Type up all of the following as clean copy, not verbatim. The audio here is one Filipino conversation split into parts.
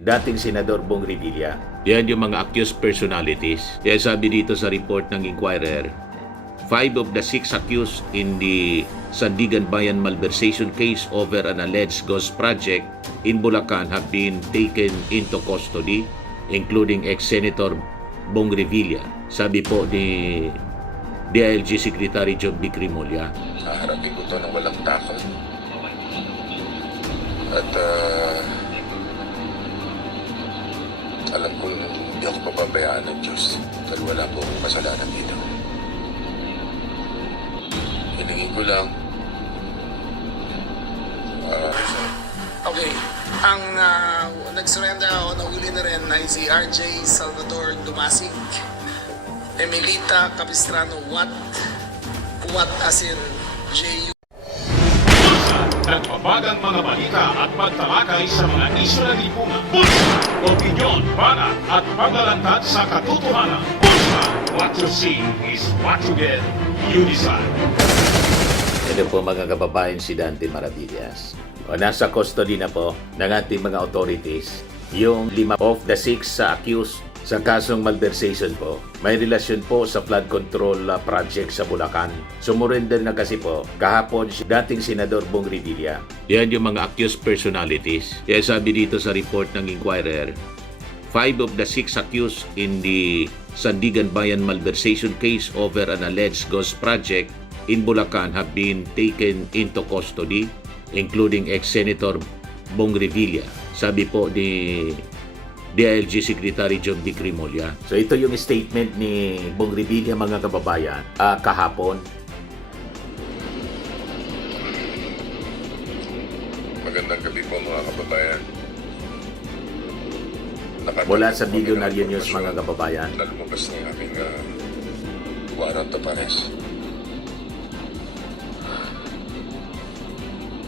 dating Senador Bong Revilla. Yan yung mga accused personalities. Kaya sabi dito sa report ng Inquirer, 5 of the 6 accused in the Sandigan Bayan malversation case over an alleged ghost project in Bulacan have been taken into custody, including ex-Senator Bong Revilla. Sabi po ni DILG Secretary John B. Crimolia. Haharapin ko ito ng walang takot. At alam kong hindi ako pababayaan ng Diyos dahil wala po akong kasalanan dito. Hiningin ko lang. Okay. Ang nag-surrender o nahuli na rin ay si RJ Salvador Dumasig, Emilita Capistrano Watt as in J.U. Nagbabagang mga balita at pagtalakay sa mga isyu ng lipunan. Bulsa, opinyon, banat at paglalantad sa katotohanan. Bulsa, what you see is what you get. You decide. Ito po mga kababayan si Dante Maravillas. O, nasa custody na po ng ating mga authorities yung 5 of the 6 sa accused sa kasong malversation po. May relasyon po sa flood control project sa Bulacan. Sumurrender na kasi po kahapon si dating Senador Bong Revilla. Yan yung mga accused personalities. Kaya sabi dito sa report ng Inquirer, 5 of the 6 accused in the Sandigan Bayan malversation case over an alleged ghost project in Bulacan have been taken into custody, including ex-Senator Bong Revilla. Sabi po ni DILG Secretary John B. Crimolia. So ito yung statement ni Bong Revilla mga kababayan kahapon. Magandang gabi po mga kababayan. Mula sa Billionaire News mga kababayan. Na lumabas na yung aming warrant of arrest.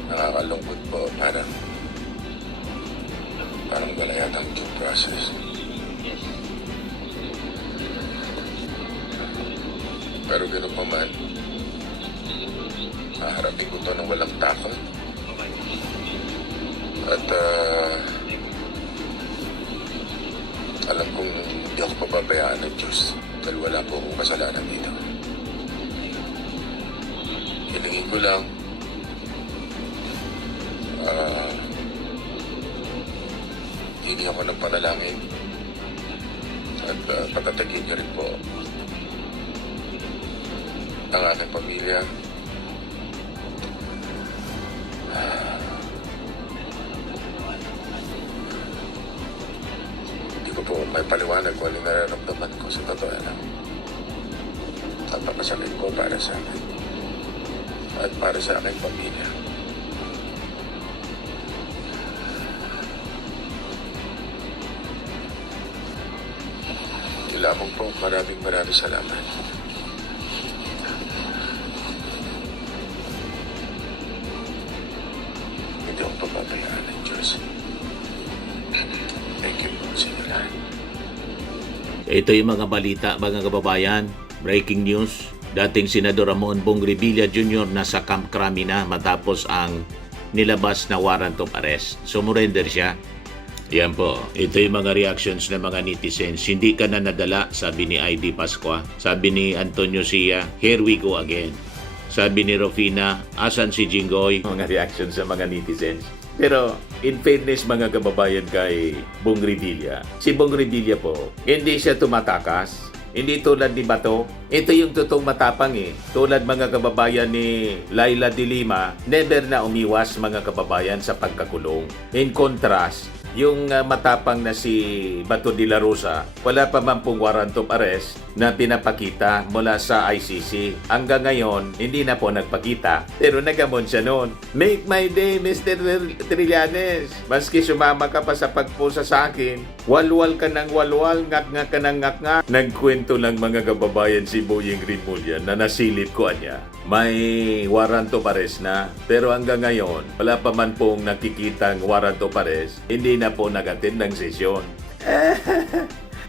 Nakakalungkot po, parang wala yatang due process. Pero gano'n pa man, haharapin ko ito ng walang takot. At alam kong hindi ako pababayaan ng Diyos dahil wala po akong kasalanan dito. Hiningin ko lang hindi ako ng panalangin at patatagin niyo rin po ang aking pamilya. Hindi ko po may paliwanag kung anong nararamdaman ko sa totoo lang. Napakasakit ko para sa akin at para sa aking pamilya. Lamang po, maraming salamat. Hindi ako papabayaan ng Diyos. Thank you po sa inyo lahat. Ito yung mga balita mga kababayan. Breaking news. Dating Senador Ramon Bong Revilla Jr. nasa Camp Crame na matapos ang nilabas na warrant of arrest. Sumurrender siya. Yan po. Ito yung mga reactions ng mga netizens. Hindi ka na nadala, sabi ni ID Pascua. Sabi ni Antonio Sia, here we go again. Sabi ni Rofina, asan si Jinggoy? Mga reactions sa mga netizens. Pero in fairness mga kababayan kay Bong Revilla, si Bong Revilla po, hindi siya tumatakas. Hindi tulad ni Bato. Ito yung totoong matapang eh. Tulad mga kababayan ni Laila de Lima, never na umiwas mga kababayan sa pagkakulong. In contrast, yung matapang na si Bato de la Rosa, wala pa man pong warrant of arrest na pinapakita mula sa ICC. Hanggang ngayon, hindi na po nagpakita. Pero nagamon siya noon. Make my day, Mr. Trillanes. Maski sumama ka pa sa pagpusa sa akin, walwal ka ng walwal, ngak-ngak ka ng ngak-ngak. Nagkwento lang mga kababayan si Boyeng Rimulya na nasilip ko niya. May warrant of arrest na, pero hanggang ngayon, wala pa man pong nakikitang warrant of arrest, hindi na po nag-attend ng sesyon.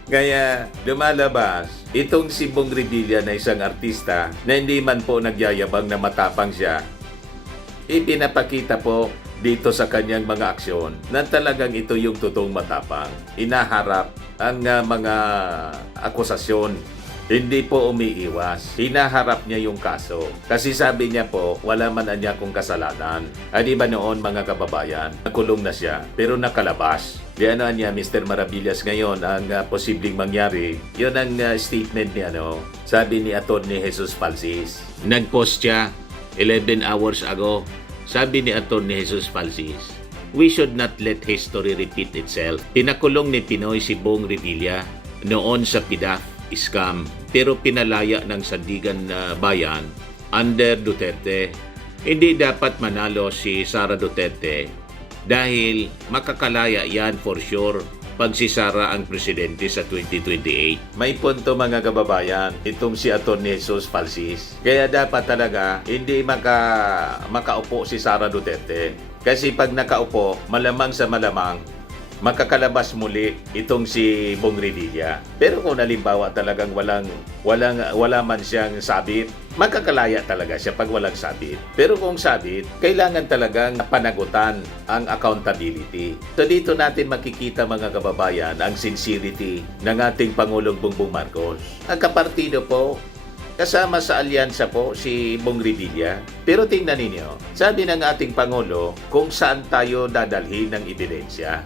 Kaya lumalabas, itong si Bong Revilla na isang artista na hindi man po nagyayabang na matapang siya, ipinapakita po dito sa kanyang mga aksyon na talagang ito yung totoong matapang. Inaharap ang mga akusasyon. Hindi po umiiwas. Hinaharap niya yung kaso. Kasi sabi niya po, wala man niya kung kasalanan. Di ba noon mga kababayan, nakulong na siya, pero nakalabas. Di ano niya, Mr. Maravillas ngayon, ang posibleng mangyari, yun ang statement niya, sabi ni Atty. Jesus Falsis. Nag-post siya 11 hours ago. Sabi ni Atty. Jesus Falsis, we should not let history repeat itself. Pinakulong ni Pinoy si Bong Revilla noon sa PDAF scam, pero pinalaya ng Sandigan Bayan under Duterte. Hindi dapat manalo si Sara Duterte dahil makakalaya yan for sure pag si Sara ang presidente sa 2028. May punto mga kababayan, itong si Atty. Jesus Falsis. Kaya dapat talaga hindi makaupo si Sara Duterte. Kasi pag nakaupo, malamang sa malamang, makakalabas muli itong si Bong Revilla. Pero kung halimbawa talagang wala man siyang sabit, makakalaya talaga siya pag walang sabit. Pero kung sabit, kailangan talagang panagutan ang accountability. So dito natin makikita mga kababayan ang sincerity ng ating Pangulong Bongbong Marcos. Ang kapartido po, kasama sa alyansa po si Bong Revilla. Pero tingnan ninyo, sabi ng ating Pangulo kung saan tayo dadalhin ng ebidensya.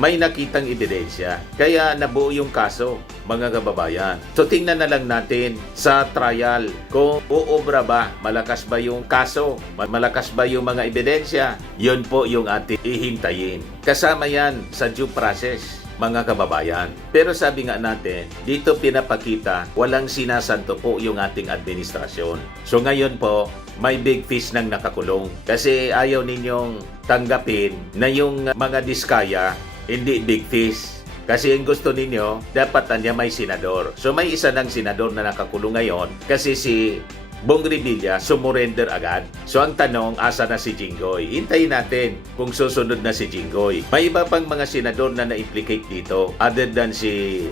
May nakitang ebidensya. Kaya nabuo yung kaso, mga kababayan. So tingnan na lang natin sa trial kung uobra ba, malakas ba yung kaso, malakas ba yung mga ebidensya. Yun po yung ating ihintayin. Kasama yan sa due process, mga kababayan. Pero sabi nga natin, dito pinapakita, walang sinasanto po yung ating administrasyon. So ngayon po, may big fish nang nakakulong. Kasi ayaw ninyong tanggapin na yung mga diskaya hindi big fish. Kasi ang gusto ninyo, dapat niya may senador. So may isa ng senador na nakakulong ngayon kasi si Bong Revilla sumurrender agad. So ang tanong, asa na si Jinggoy? Hintayin natin kung susunod na si Jinggoy. May iba pang mga senador na na-implicate dito other than si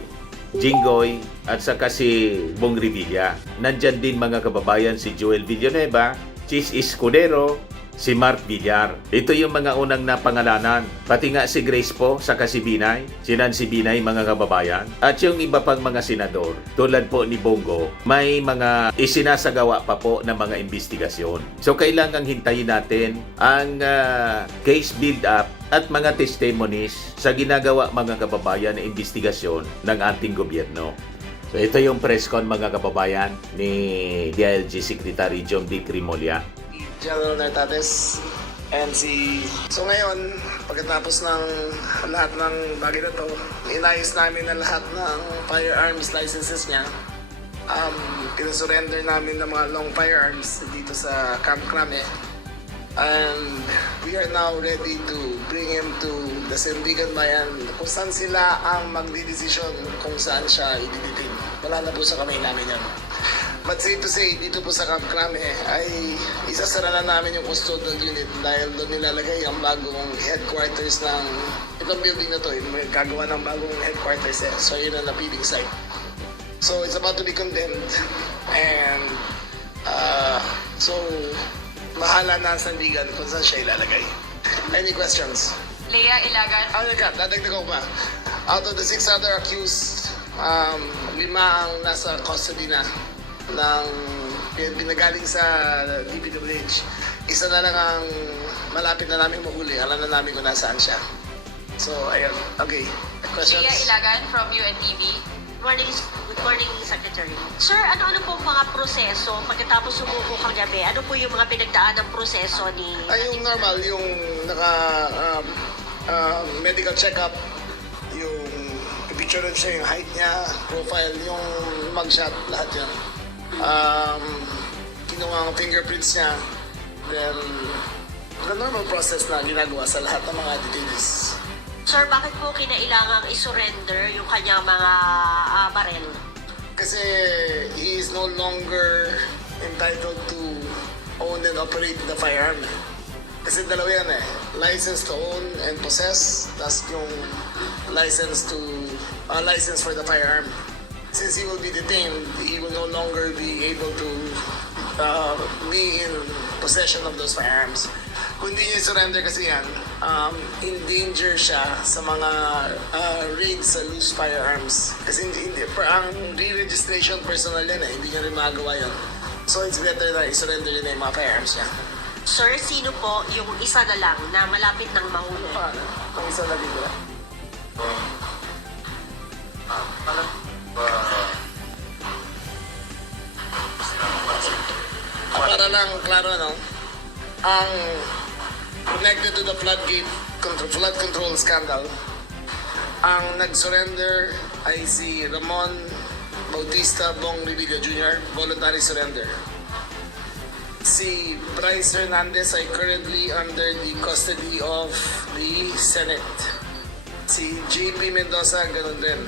Jinggoy at saka si Bong Revilla. Nandyan din mga kababayan si Joel Villanueva, Chis Escudero, si Mark Villar. Ito yung mga unang napangalanan. Pati nga si Grace po, saka si Binay. Si Nancy Binay, mga kababayan. At yung iba pang mga senador, tulad po ni Bongo, may mga isinasagawa pa po na mga investigasyon. So kailangang hintayin natin ang case build-up at mga testimonies sa ginagawa mga kababayan na investigasyon ng ating gobyerno. So ito yung press con mga kababayan ni DILG Secretary John D. Crimolia. General Nartates and So ngayon, pagkatapos ng lahat ng bagay na to, inayos namin na lahat ng firearms licenses niya. Pinasurrender namin ng mga long firearms dito sa Camp Crame. And we are now ready to bring him to the Sandigan Bayan kung saan sila ang magdidesisyon kung saan siya ididitin. Wala na po sa kamay namin yan. But safe to say, dito po sa Camp Crame ay isasara na namin yung custodial unit dahil doon nilalagay ang bagong headquarters ng itong building na to. May gagawa ng bagong headquarters So yun ang napili site. So it's about to be condemned and so bahala na ang Sandigan kung saan siya ilalagay. Any questions? Lea Ilagan. Dadagdag ko pa. Out of the 6 other accused, 5 ang nasa custody na ng pinagaling sa DPWH. Isa na lang ang malapit na namin mahuli. Alam na namin kung nasaan siya. So, ayun. Okay. Questions? Lea Ilagan from UNTV. Good morning, Secretary. Sir, ano po mga proseso pagkatapos sumuko kagabi? Ano po yung mga pinagdaan ng proseso ni... Ay, yung normal, yung medical check-up, yung picture siya, yung height niya, profile, yung mugshot, lahat yan. Kinuha ang fingerprints niya, then the normal process na ginagawa sa lahat ng mga detainees. Sir, bakit po kinailangang isurrender yung kanyang mga barel? Kasi he is no longer entitled to own and operate the firearm. Kasi dalawa yan license to own and possess, tas yung license for the firearm. Since he will be detained, he will no longer be able to be in possession of those firearms. Kung hindi niya surrender kasi yan, in danger siya sa mga raids sa loose firearms. Kasi ang re-registration personal yan hindi niya rin magawa yun. So it's better na i-surrender niya na yung mga firearms niya. Sir, sino po yung isa na lang na malapit ng mahuli? Paano? Kung isa na dito lang. Para lang klaro, no? Ang connected to the flood control scandal, ang nag-surrender ay si Ramon Bautista Bong Revilla Jr., voluntary surrender. Si Bryce Hernandez ay currently under the custody of the Senate. Si JP Mendoza, ganun din.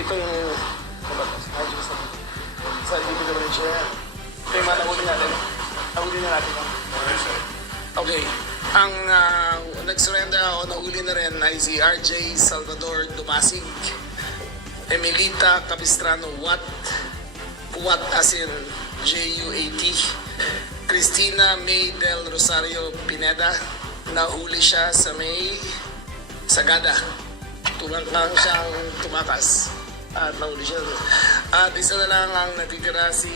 Itong... Sa JP naman siya. Ito yung mga nahuli natin. Nahuli na natin. Okay. Ang nag-surrender o nahuli na rin ay si RJ Salvador Dumasig, Emilita Capistrano Watt, Watt as in J-U-A-T, Cristina May del Rosario Pineda, nahuli siya sa may Sagada. Tumangkang siyang tumakas at nahuli siya. At isa na lang ang natitira si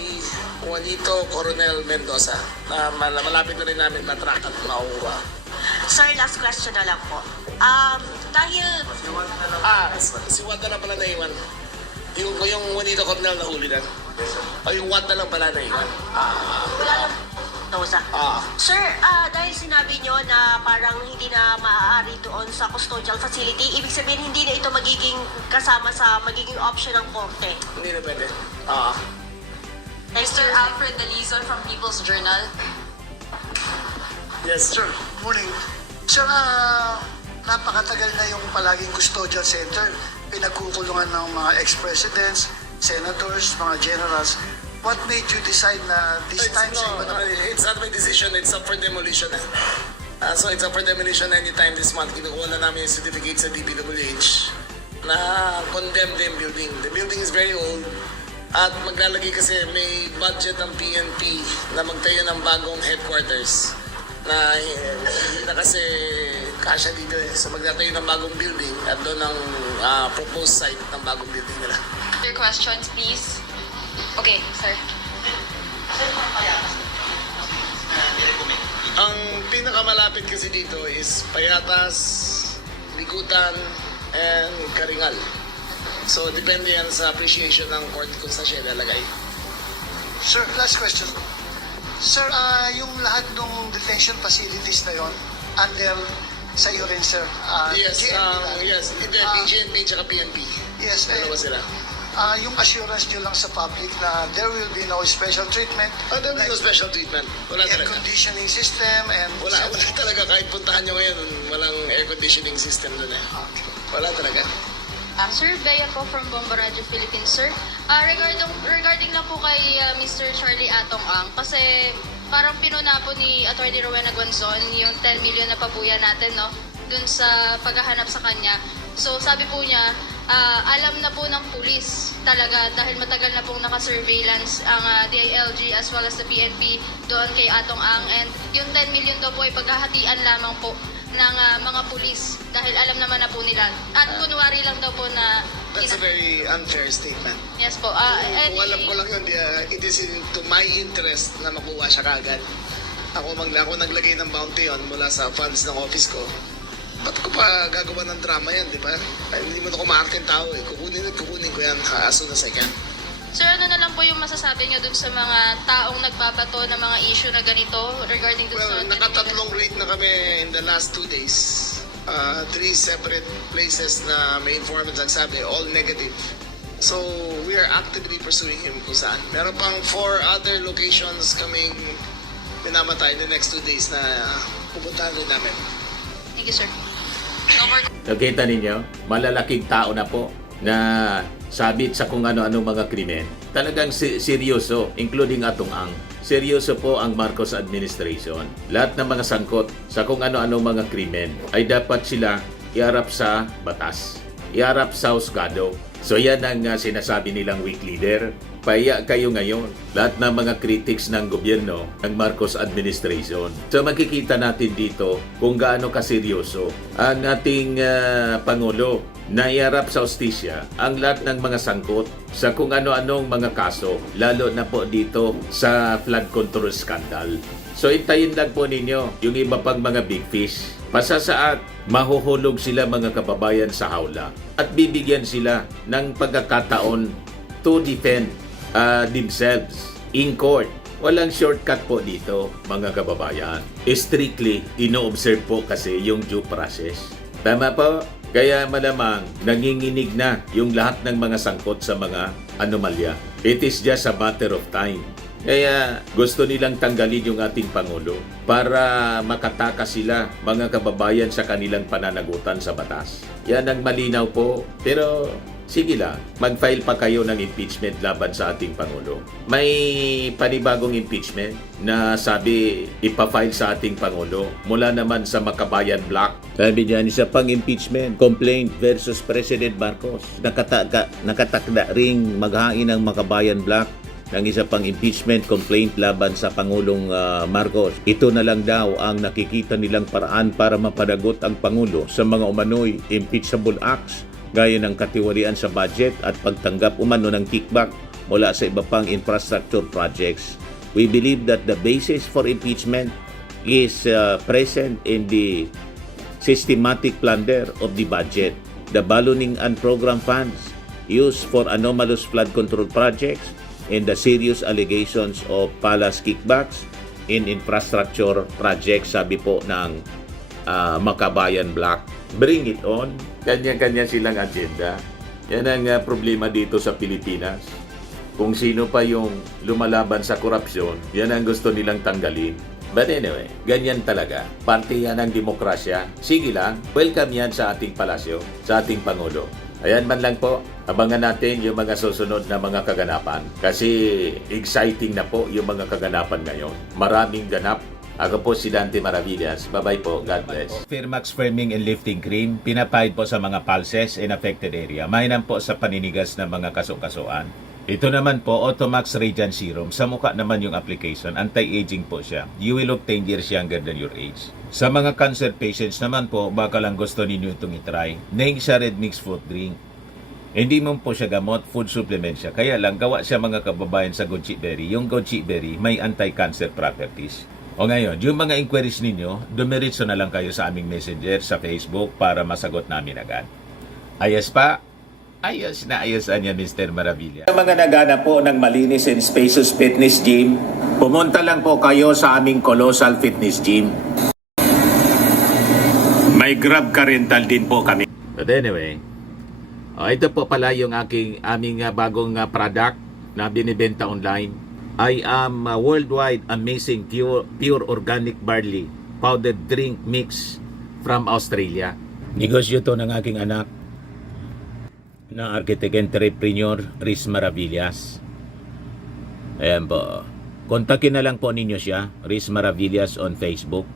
Juanito Coronel Mendoza na malapit na rin namin matrack at makuha. Sir, last question na lang po. Dahil Si Juan na lang pala naiwan. Yung Juanito Coronel nahuli na. O yung Juan na lang pala naiwan. wala lang Mendoza. Sir, dahil sinabi nyo na parang hindi na maaari doon sa custodial facility, ibig sabihin hindi na ito magiging kasama sa magiging option ng korte. Hindi na pwede. Mr. Alfred Dalizon from People's Journal. Yes, Sir, morning. Sir, napakatagal na yung palaging custodial center. Pinagkukulungan ng mga ex-presidents, senators, mga generals. What made you decide na this time sa iba na It's not my decision. It's up for demolition. So it's up for demolition anytime this month. Kinukuha na namin yung certificate sa DPWH na condemn the building. The building is very old. At maglalagay kasi may budget ang PNP na magtayo ng bagong headquarters na hindi na kasi kasya dito So magtatayo ng bagong building at doon ang proposed site ng bagong building nila. Your questions, please. Okay, sir. Ang pinakamalapit kasi dito is Payatas, Bikutan, and Karingal. So depende yan sa appreciation ng court kung saan siya ilalagay. Sir, last question. Sir, yung lahat ng detention facilities na yon under sa iyo rin, sir. Yes, GNP na. yes. Hindi, PGNP tsaka PNP. Yes, Dalawa sila. yung assurance nyo lang sa public na there will be no special treatment, There will be no special treatment. Wala air talaga. conditioning system, and Wala talaga. Kahit puntahan nyo ngayon, walang air conditioning system doon Wala talaga. Sir, Bea po from Bomba Radio Philippines, sir. Regarding lang po kay Mr. Charlie Atong Ang, kasi parang pinuna po ni Atty. Rowena Gonzon yung 10 million na pabuya natin, no? Dun sa paghahanap sa kanya. So, sabi po niya, alam na po ng pulis talaga dahil matagal na pong naka-surveillance ang DILG as well as the PNP doon kay Atong Ang. And yung 10 million daw po ay paghahatian lamang po ng mga pulis dahil alam naman na po nila. At kunwari lang daw po na... That's a very unfair statement. Yes po. Kung alam ko lang yun, it is to my interest na makuha siya kagad. Ako naglagay ng bounty yun mula sa funds ng office ko. Ba't ko pa gagawa ng drama yan, di ba? Ay, hindi mo na kumakarte yung tao Kukunin ko yan as soon as I can. Sir, ano na lang po yung masasabi niyo dun sa mga taong nagbabato ng mga issue na ganito regarding dun sa... Well, nakatatlong rate na kami in the last 2 days. 3 separate places na may informants nagsabi, all negative. So, we are actively pursuing him kung saan. Meron pang 4 other locations kaming minamatay the next 2 days na pupuntahan rin namin. Thank you, sir. No more Nakita ninyo, malalaking tao na po na sabit sa kung ano-ano mga krimen. Talagang seryoso, including Atong Ang. Seryoso po ang Marcos administration. Lahat ng mga sangkot sa kung ano-ano mga krimen ay dapat sila iharap sa batas, iharap sa husgado. So yan ang sinasabi nilang weak leader. pahiya kayo ngayon. Lahat ng mga critics ng gobyerno ng Marcos administration. So makikita natin dito kung gaano kaseryoso ang ating Pangulo na iharap sa hustisya ang lahat ng mga sangkot sa kung ano-anong mga kaso, lalo na po dito sa flood control scandal. So intayin lang po ninyo yung iba pang mga big fish. Pasasaat, mahuhulog sila mga kababayan sa hawla at bibigyan sila ng pagkakataon to defend themselves in court. Walang shortcut po dito mga kababayan. Strictly, ino-observe po kasi yung due process. Tama po? Kaya malamang nanginginig na yung lahat ng mga sangkot sa mga anomalya. It is just a matter of time. Kaya gusto nilang tanggalin yung ating Pangulo para makatakas sila mga kababayan sa kanilang pananagutan sa batas. Yan ang malinaw po. Pero sige lang, mag-file pa kayo ng impeachment laban sa ating Pangulo. May panibagong impeachment na sabi ipafile sa ating Pangulo mula naman sa Makabayan Block. Sabi diyan, isa pang impeachment complaint versus President Marcos. Nakatakda ring maghain ng Makabayan Block ng isa pang impeachment complaint laban sa Pangulong Marcos. Ito na lang daw ang nakikita nilang paraan para mapanagot ang Pangulo sa mga umano'y impeachable acts gaya ng katiwalian sa budget at pagtanggap umano ng kickback mula sa iba pang infrastructure projects. We believe that the basis for impeachment is present in the systematic plunder of the budget, the ballooning unprogrammed funds used for anomalous flood control projects, and the serious allegations of palace kickbacks in infrastructure projects, sabi po ng Makabayan Block. Bring it on. Kanya-kanya silang agenda. Yan ang problema dito sa Pilipinas. Kung sino pa yung lumalaban sa korupsyon, yan ang gusto nilang tanggalin. But anyway, ganyan talaga. Parte yan ng demokrasya. Sige lang, welcome yan sa ating palasyo, sa ating Pangulo. Ayan man lang po, abangan natin yung mga susunod na mga kaganapan. Kasi exciting na po yung mga kaganapan ngayon. Maraming ganap. Ako po si Dante Maravillas. Bye-bye po. God bless. Firmax Firming and Lifting Cream, pinapahid po sa mga pulses in affected area. Mainam po sa paninigas ng mga kasukasuan. Ito naman po, Automax Radiant Serum. Sa mukha naman yung application. Anti-aging po siya. You will look 10 years younger than your age. Sa mga cancer patients naman po, baka lang gusto ninyo itong itry. Neng siya red mix fruit drink. Hindi mo po siya gamot, food supplement siya. Kaya lang, gawa siya mga kababayan sa goji berry. Yung goji berry may anti-cancer properties. O ngayon, yung mga inquiries ninyo, dumiritso na lang kayo sa aming messenger sa Facebook para masagot namin agad. Ayos pa? Ayos na ayos niya, Mr. Maravilla. Sa mga nagana po ng malinis and spacious fitness gym, pumunta lang po kayo sa aming Colossal Fitness Gym. May Grab car rental din po kami. But anyway, ito po pala yung aming bagong product na binibenta online. I am worldwide amazing pure organic barley powdered drink mix from Australia. Negosyo to ng aking anak na architect entrepreneur Riz Maravillas. Ayan po. Kontakin na lang po ninyo siya, Riz Maravillas on Facebook.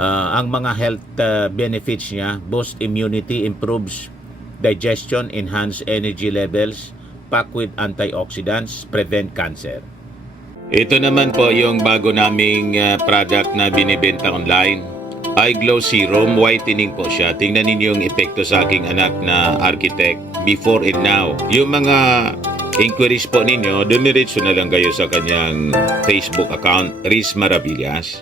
Ang mga health benefits niya, boost immunity, improves digestion, enhance energy levels, packed with antioxidants, prevent cancer. Ito naman po yung bago naming product na binibenta online. Eye Glow Serum, whitening po siya. Tingnan ninyo yung epekto sa aking anak na architect before and now. Yung mga inquiries po ninyo, dumiretso na lang kayo sa kanyang Facebook account, Riz Maravillas.